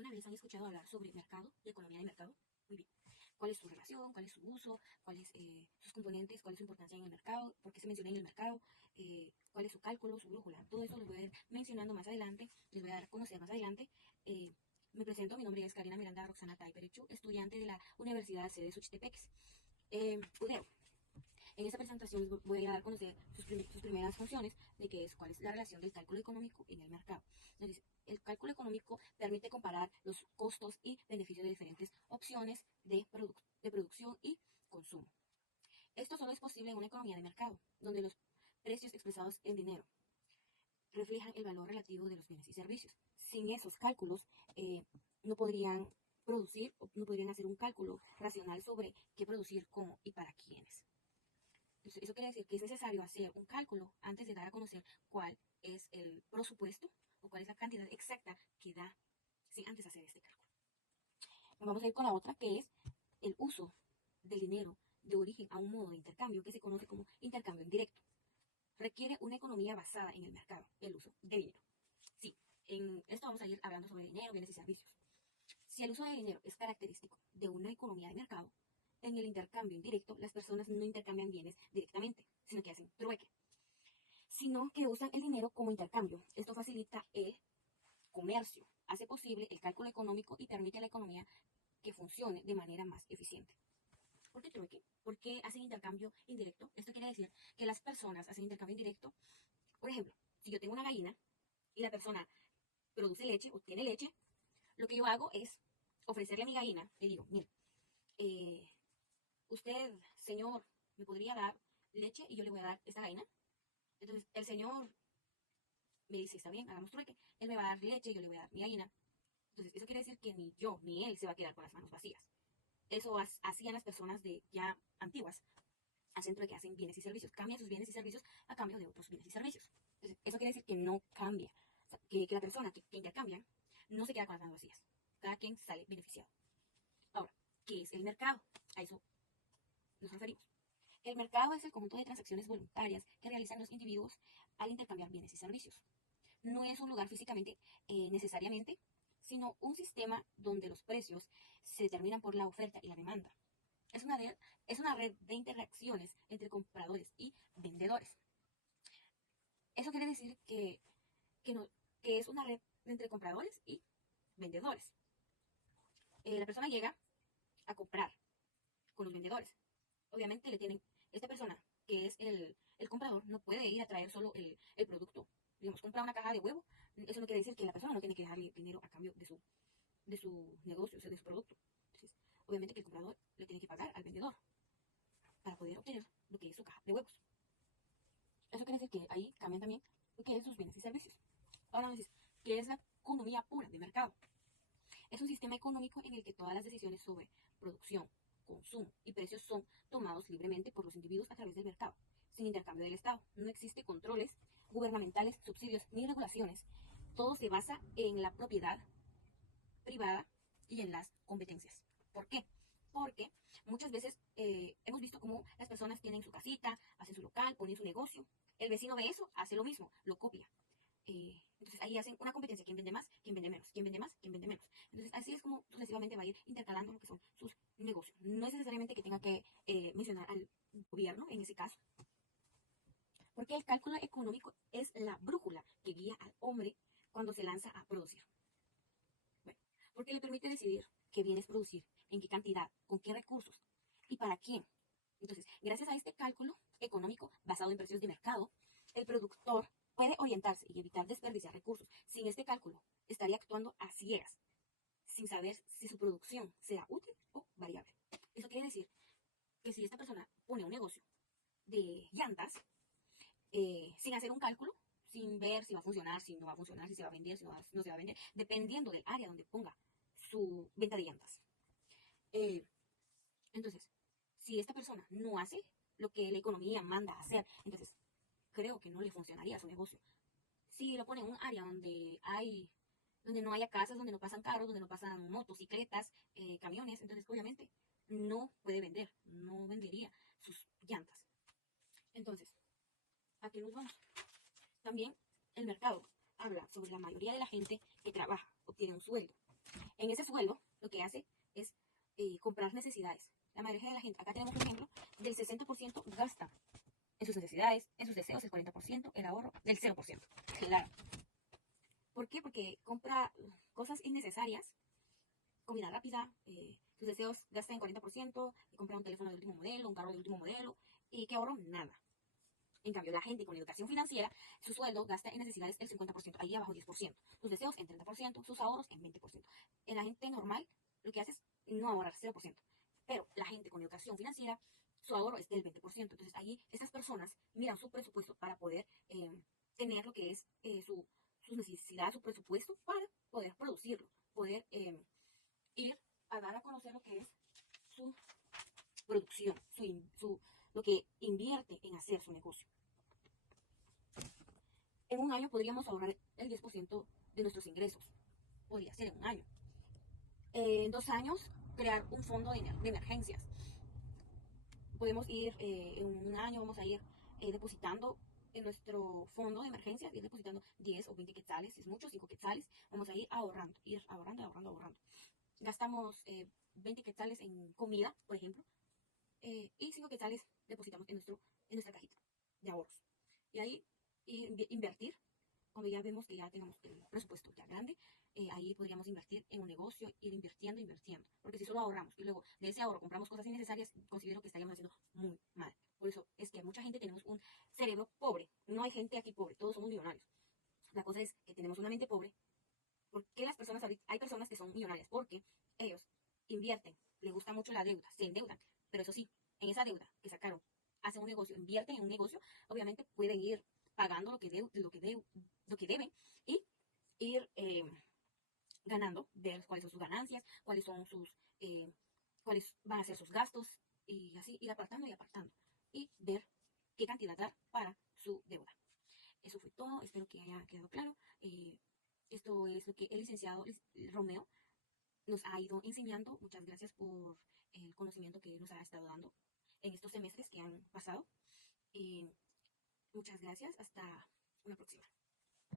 ¿Alguna vez han escuchado hablar sobre mercado y economía de mercado? Muy bien. ¿Cuál es su relación? ¿Cuál es su uso? ¿Cuáles sus componentes? ¿Cuál es su importancia en el mercado? ¿Por qué se menciona en el mercado? ¿Cuál es su cálculo, su brújula? Todo eso lo voy a ir mencionando más adelante, les voy a dar a conocer más adelante. Eh, Me presento, mi nombre es Karina Miranda Roxana Taiperechu, estudiante de la Universidad sede Suchitepeques. Udeo. En esta presentación les voy a dar a conocer sus primeras funciones de qué es, cuál es la relación del cálculo económico en el mercado. Entonces, el cálculo económico permite comparar los costos y beneficios de diferentes opciones de producción y consumo. Esto solo es posible en una economía de mercado, donde los precios expresados en dinero reflejan el valor relativo de los bienes y servicios. Sin esos cálculos, no podrían producir o no podrían hacer un cálculo racional sobre qué producir, cómo y para quiénes. Entonces, eso quiere decir que es necesario hacer un cálculo antes de dar a conocer cuál es el presupuesto o cuál es la cantidad exacta que da, sí, antes de hacer este cálculo. Vamos a ir con la otra, que es el uso del dinero de origen a un modo de intercambio que se conoce como intercambio indirecto. Requiere una economía basada en el mercado, el uso de dinero. Sí, en esto vamos a ir hablando sobre dinero, bienes y servicios. Si el uso de dinero es característico de una economía de mercado, en el intercambio indirecto las personas no intercambian bienes directamente, sino que hacen trueque, sino que usan el dinero como intercambio. Esto facilita el comercio, hace posible el cálculo económico y permite a la economía que funcione de manera más eficiente. ¿Por qué trueque? ¿Por qué hacen intercambio indirecto? Esto quiere decir que las personas hacen intercambio indirecto. Por ejemplo, si yo tengo una gallina y la persona produce leche o tiene leche, lo que yo hago es ofrecerle a mi gallina, le digo, mire, eh, usted, señor, me podría dar leche y yo le voy a dar esta gallina. Entonces, el señor me dice, está bien, hagamos trueque. Él me va a dar leche, yo le voy a dar mi gallina. Entonces, eso quiere decir que ni yo ni él se va a quedar con las manos vacías. Eso hacían las personas de ya antiguas. Hacen trueque, hacen bienes y servicios. Cambian sus bienes y servicios a cambio de otros bienes y servicios. Entonces, eso quiere decir que no cambia. O sea, que la persona que intercambia no se queda con las manos vacías. Cada quien sale beneficiado. Ahora, ¿qué es el mercado? A eso nos referimos. El mercado es el conjunto de transacciones voluntarias que realizan los individuos al intercambiar bienes y servicios. No es un lugar físicamente necesariamente, sino un sistema donde los precios se determinan por la oferta y la demanda. Es una red de interacciones entre compradores y vendedores. Eso quiere decir no, que es una red entre compradores y vendedores. La persona llega a comprar con los vendedores. Obviamente esta persona que es el comprador no puede ir a traer solo el producto. Digamos, compra una caja de huevo, eso no quiere decir que la persona no tiene que dejarle dinero a cambio de su negocio, o sea, de su producto. Entonces, obviamente que el comprador le tiene que pagar al vendedor para poder obtener lo que es su caja de huevos. Eso quiere decir que ahí cambian también lo que es sus bienes y servicios. Ahora nos dice, ¿qué es la economía pura de mercado? Es un sistema económico en el que todas las decisiones sobre producción, consumo y precios son tomados libremente por los individuos a través del mercado, sin intercambio del Estado. No existe controles gubernamentales, subsidios ni regulaciones. Todo se basa en la propiedad privada y en las competencias. ¿Por qué? Porque muchas veces hemos visto cómo las personas tienen su casita, hacen su local, ponen su negocio. El vecino ve eso, hace lo mismo, lo copia. Entonces ahí hacen una competencia, quién vende más, quién vende menos, quién vende más, quién vende menos. Entonces así es como sucesivamente va a ir intercalando lo que son sus negocios. No es necesariamente que tenga que mencionar al gobierno en ese caso, porque el cálculo económico es la brújula que guía al hombre cuando se lanza a producir. Bueno, porque le permite decidir qué bienes producir, en qué cantidad, con qué recursos y para quién. Entonces, gracias a este cálculo económico basado en precios de mercado, el productor puede orientarse y evitar desperdiciar recursos. Sin este cálculo, estaría actuando a ciegas, sin saber si su producción será útil o variable. Eso quiere decir que si esta persona pone un negocio de llantas, sin hacer un cálculo, sin ver si va a funcionar, si no va a funcionar, si se va a vender, si no se va a vender, dependiendo del área donde ponga su venta de llantas. Eh, entonces, si esta persona no hace lo que la economía manda a hacer, entonces creo que no le funcionaría su negocio. Si lo pone en un área donde no haya casas, donde no pasan carros, donde no pasan motocicletas, camiones, entonces obviamente no puede vender, no vendería sus llantas. Entonces, ¿a qué nos vamos? También el mercado habla sobre la mayoría de la gente que trabaja, obtiene un sueldo. En ese sueldo, lo que hace es comprar necesidades. La mayoría de la gente, acá tenemos un ejemplo, del 60% gasta en sus necesidades, en sus deseos, el 40%, el ahorro del 0%. Claro. ¿Por qué? Porque compra cosas innecesarias, comida rápida, sus deseos gasta en 40%, y compra un teléfono de último modelo, un carro de último modelo, y que ahorro nada. En cambio, la gente con educación financiera, su sueldo gasta en necesidades el 50%, ahí abajo 10%, sus deseos en 30%, sus ahorros en 20%. La gente normal lo que hace es no ahorrar 0%, pero la gente con educación financiera, su ahorro es del 20%. Entonces, ahí estas personas miran su presupuesto para poder tener lo que es sus necesidades, su presupuesto para poder producirlo, poder ir a dar a conocer lo que es su producción, lo que invierte en hacer su negocio. En un año podríamos ahorrar el 10% de nuestros ingresos. Podría ser en un año. En 2 años, crear un fondo de emergencias. Podemos ir, en un año vamos a ir depositando en nuestro fondo de emergencias, ir depositando 10 o 20 quetzales, si es mucho, 5 quetzales. Vamos a ir ahorrando, ahorrando. Gastamos 20 quetzales en comida, por ejemplo, y 5 quetzales depositamos en nuestra cajita de ahorros. Y ahí invertir, cuando ya vemos que ya tenemos el presupuesto ya grande, ahí podríamos invertir en un negocio, ir invirtiendo. Porque si solo ahorramos y luego de ese ahorro compramos cosas innecesarias, considero que estaríamos haciendo muy mal. Por eso es que mucha gente tenemos un cerebro pobre. No hay gente aquí pobre, todos somos millonarios. La cosa es que tenemos una mente pobre. ¿Por qué las personas ahorita, hay personas que son millonarias? Porque ellos invierten, les gusta mucho la deuda, se endeudan, pero eso sí, en esa deuda que sacaron, hacen un negocio, invierten en un negocio, obviamente pueden ir pagando lo que deben y ir ganando, ver cuáles son sus ganancias, cuáles van a ser sus gastos y así ir apartando y ver qué cantidad dar para su deuda. Eso fue todo, espero que haya quedado claro. Esto es lo que el licenciado Romeo nos ha ido enseñando. Muchas gracias por el conocimiento que nos ha estado dando en estos semestres que han pasado. Muchas gracias, hasta una próxima.